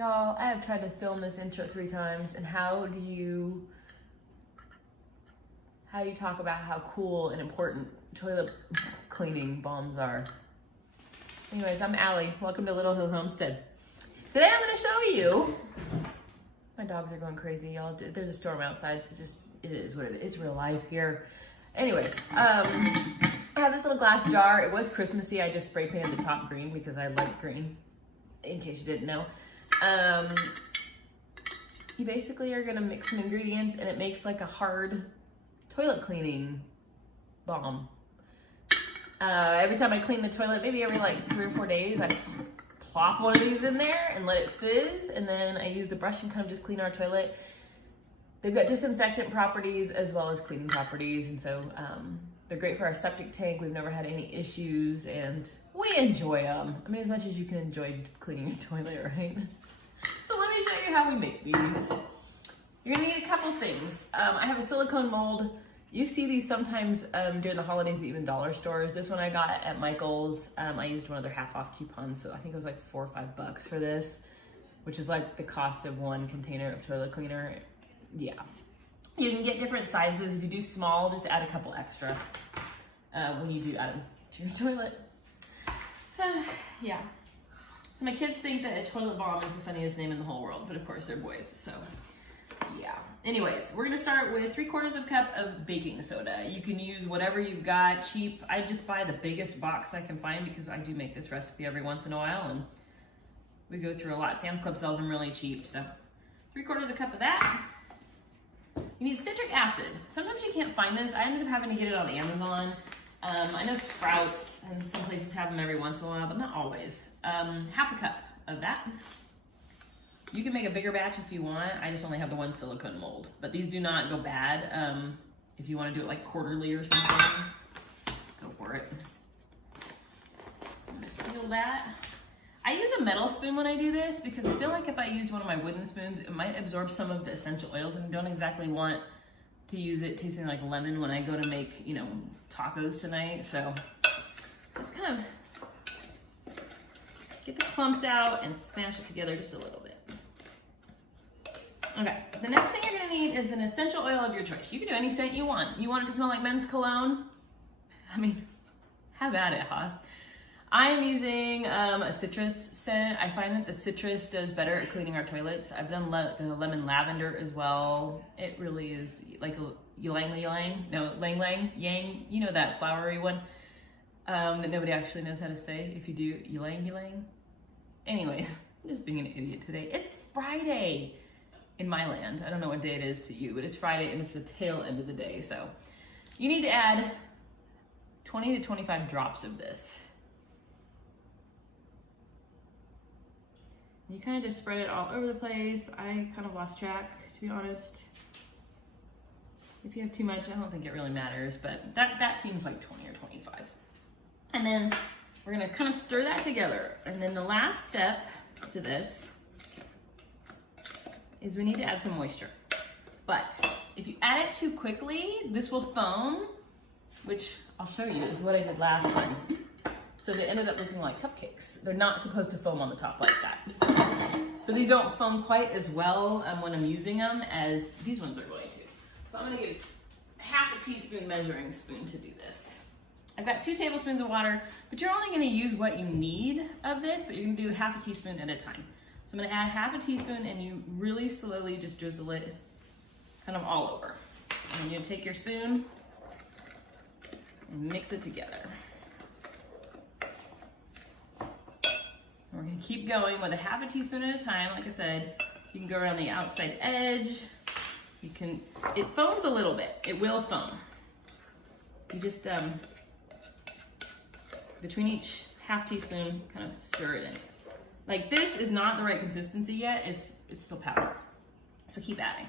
Y'all, I have tried to film this intro 3 times, and how do you talk about how cool and important toilet cleaning balms are? Anyways, I'm Ali. Welcome to Little Hill Homestead. Today I'm going to show you. My dogs are going crazy, y'all. There's a storm outside, so just, it is what it is. It's real life here. Anyways, I have this little glass jar. It was Christmassy. I just spray painted the top green because I like green, in case you didn't know. You basically are gonna mix some ingredients and it makes like a hard toilet cleaning balm. Every time I clean the toilet, maybe every like 3 or 4 days, I plop one of these in there and let it fizz, and then I use the brush and kind of just clean our toilet. They've got disinfectant properties as well as cleaning properties, and so they're great for our septic tank. We've never had any issues, and we enjoy them. I mean, as much as you can enjoy cleaning your toilet, right? So let me show you how we make these. You're gonna need a couple things. I have a silicone mold. You see these sometimes during the holidays at even dollar stores. This one I got at Michael's. I used one of their half-off coupons, so I think it was like $4 or $5 for this, which is like the cost of one container of toilet cleaner. Yeah. You can get different sizes. If you do small, just add a couple extra when you do add them to your toilet. Yeah. So my kids think that a toilet balm is the funniest name in the whole world, but of course they're boys, so yeah. Anyways, we're gonna start with 3/4 cup of baking soda. You can use whatever you've got, cheap. I just buy the biggest box I can find because I do make this recipe every once in a while and we go through a lot. Sam's Club sells them really cheap, so 3/4 cup of that. You need citric acid. Sometimes you can't find this. I ended up having to get it on Amazon. I know Sprouts and some places have them every once in a while, but not always. 1/2 cup of that. You can make a bigger batch if you want. I just only have the one silicone mold, but these do not go bad. If you want to do it like quarterly or something, go for it. So I'm gonna seal that. I use a metal spoon when I do this because I feel like if I use one of my wooden spoons, it might absorb some of the essential oils, and I don't exactly want to use it tasting like lemon when I go to make, you know, tacos tonight. So just kind of get the clumps out and smash it together just a little bit. Okay, the next thing you're gonna need is an essential oil of your choice. You can do any scent you want. You want it to smell like men's cologne? I mean, have at it, Haas. I'm using a citrus scent. I find that the citrus does better at cleaning our toilets. I've done lemon lavender as well. It really is like ylang ylang. No, lang lang, yang. You know that flowery one that nobody actually knows how to say. If you do, ylang ylang. Anyway, I'm just being an idiot today. It's Friday in my land. I don't know what day it is to you, but it's Friday and it's the tail end of the day. So you need to add 20 to 25 drops of this. You kind of just spread it all over the place. I kind of lost track, to be honest. If you have too much, I don't think it really matters, but that seems like 20 or 25. And then we're gonna kind of stir that together. And then the last step to this is we need to add some moisture. But if you add it too quickly, this will foam, which I'll show you is what I did last time. So they ended up looking like cupcakes. They're not supposed to foam on the top like that. So these don't foam quite as well when I'm using them as these ones are going to. So I'm gonna get 1/2 teaspoon measuring spoon to do this. I've got 2 tablespoons of water, but you're only gonna use what you need of this, but you're gonna do 1/2 teaspoon at a time. So I'm gonna add 1/2 teaspoon and you really slowly just drizzle it kind of all over. And you take your spoon and mix it together. We're gonna keep going with 1/2 teaspoon at a time. Like I said, you can go around the outside edge. You can, it foams a little bit. It will foam. You just, between each 1/2 teaspoon, kind of stir it in. Like this is not the right consistency yet. It's still powder. So keep adding.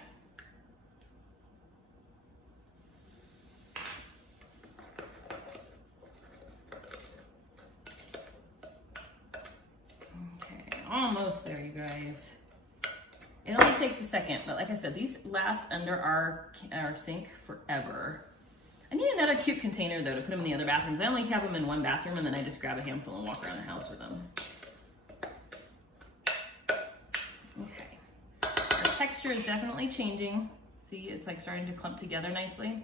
Almost there, you guys. It only takes a second, but like I said, these last under our sink forever. I need another cute container though to put them in the other bathrooms. I only have them in one bathroom and then I just grab a handful and walk around the house with them. texture is definitely changing. See, it's like starting to clump together nicely. I'm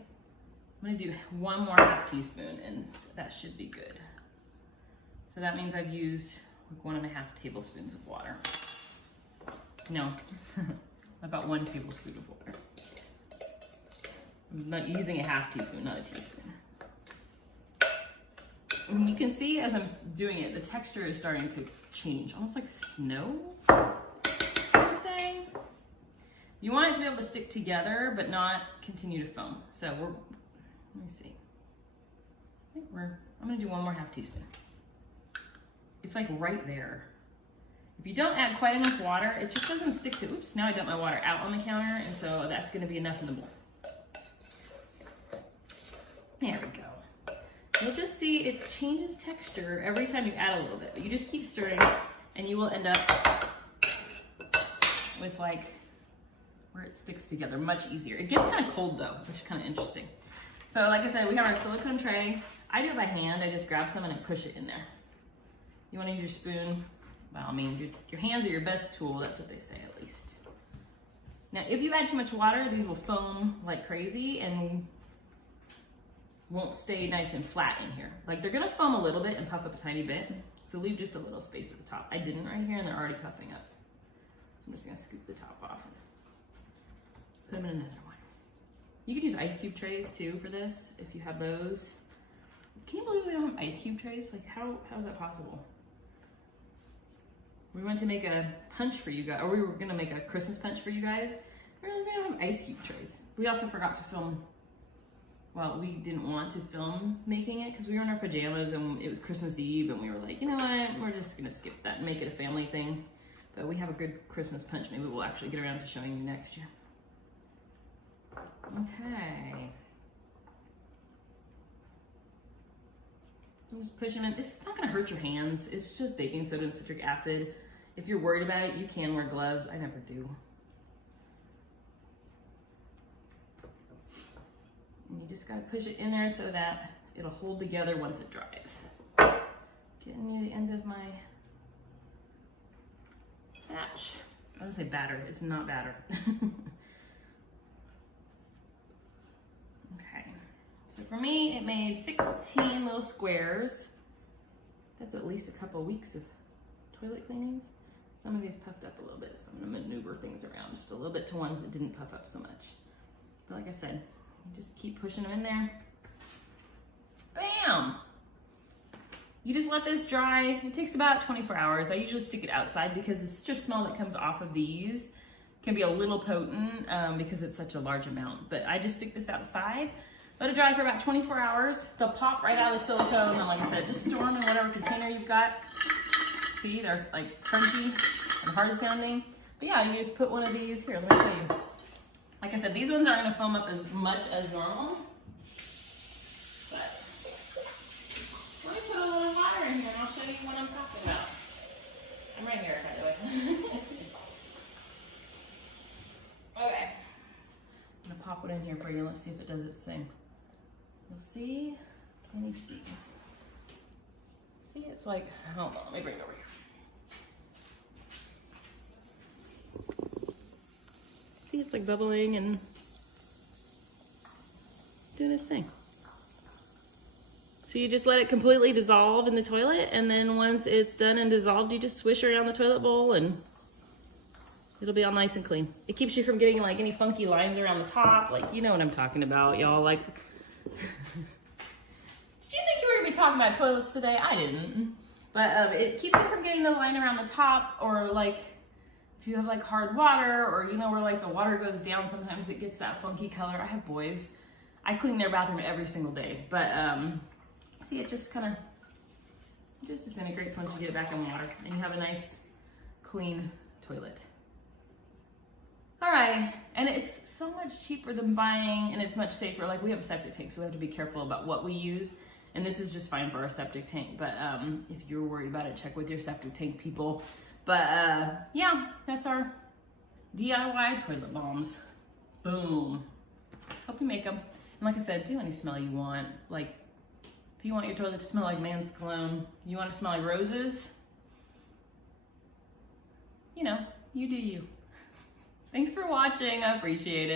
gonna do 1 more half teaspoon and that should be good. So that means I've used like 1.5 tablespoons of water. No, about 1 tablespoon of water. I'm not using a half teaspoon, not a teaspoon. And you can see as I'm doing it, the texture is starting to change, almost like snow. What I'm saying? You want it to be able to stick together, but not continue to foam. So let me see. I'm gonna do 1 more half teaspoon. It's like right there. If you don't add quite enough water, it just doesn't stick to, oops, now I dumped my water out on the counter, and so that's gonna be enough in the bowl. There we go. You'll just see it changes texture every time you add a little bit, but you just keep stirring and you will end up with like where it sticks together much easier. It gets kind of cold though, which is kind of interesting. So like I said, we have our silicone tray. I do it by hand. I just grab some and I push it in there. You want to use your spoon? Well, I mean, your hands are your best tool. That's what they say at least. Now, if you add too much water, these will foam like crazy and won't stay nice and flat in here. Like they're gonna foam a little bit and puff up a tiny bit. So leave just a little space at the top. I didn't right here and they're already puffing up. So I'm just gonna scoop the top off and put them in another one. You could use ice cube trays too for this if you have those. Can you believe we don't have ice cube trays? Like how is that possible? We went to make a punch for you guys, or we were gonna make a Christmas punch for you guys. We don't have ice cube trays. We also forgot to film. Well, we didn't want to film making it because we were in our pajamas and it was Christmas Eve and we were like, you know what, we're just gonna skip that and make it a family thing. But we have a good Christmas punch. Maybe we'll actually get around to showing you next year. Okay. I'm just pushing it. This is not gonna hurt your hands. It's just baking soda and citric acid. If you're worried about it, you can wear gloves. I never do. And you just gotta push it in there so that it'll hold together once it dries. Getting near the end of my batch. I was gonna say batter, it's not batter. Okay, so for me, it made 16 little squares. That's at least a couple weeks of toilet cleanings. Some of these puffed up a little bit, so I'm gonna maneuver things around just a little bit to ones that didn't puff up so much. But like I said, you just keep pushing them in there. Bam! You just let this dry. It takes about 24 hours. I usually stick it outside because the citrus smell that comes off of these can be a little potent because it's such a large amount. But I just stick this outside, let it dry for about 24 hours. They'll pop right out of the silicone, and like I said, just store them in whatever container you've got. See, they're like crunchy and hard sounding. But yeah, you just put one of these, here, let me show you. Like I said, these ones aren't gonna foam up as much as normal. But let me put a little water in here and I'll show you what I'm talking about. I'm right here, by the way. Okay. I'm gonna pop it in here for you. Let's see if it does its thing. You'll see. Can you see? See, it's like, hold on, let me bring it over here. See, it's like bubbling and doing its thing. So you just let it completely dissolve in the toilet, and then once it's done and dissolved, you just swish around the toilet bowl and it'll be all nice and clean. It keeps you from getting like any funky lines around the top. Like, you know what I'm talking about, y'all. Like, did you think you were gonna be talking about toilets today? I didn't. But it keeps you from getting the line around the top, or like if you have like hard water, or you know where like the water goes down, sometimes it gets that funky color. I have boys. I clean their bathroom every single day. But see, it just kind of just disintegrates once you get it back in water and you have a nice clean toilet. All right, and it's so much cheaper than buying, and it's much safer. Like, we have a septic tank, so we have to be careful about what we use. And this is just fine for our septic tank. But if you're worried about it, check with your septic tank people. But yeah, that's our DIY toilet bombs. Boom. Hope you make them. And like I said, do any smell you want. Like, if you want your toilet to smell like man's cologne, you want it to smell like roses, you know, you do you. Thanks for watching. I appreciate it.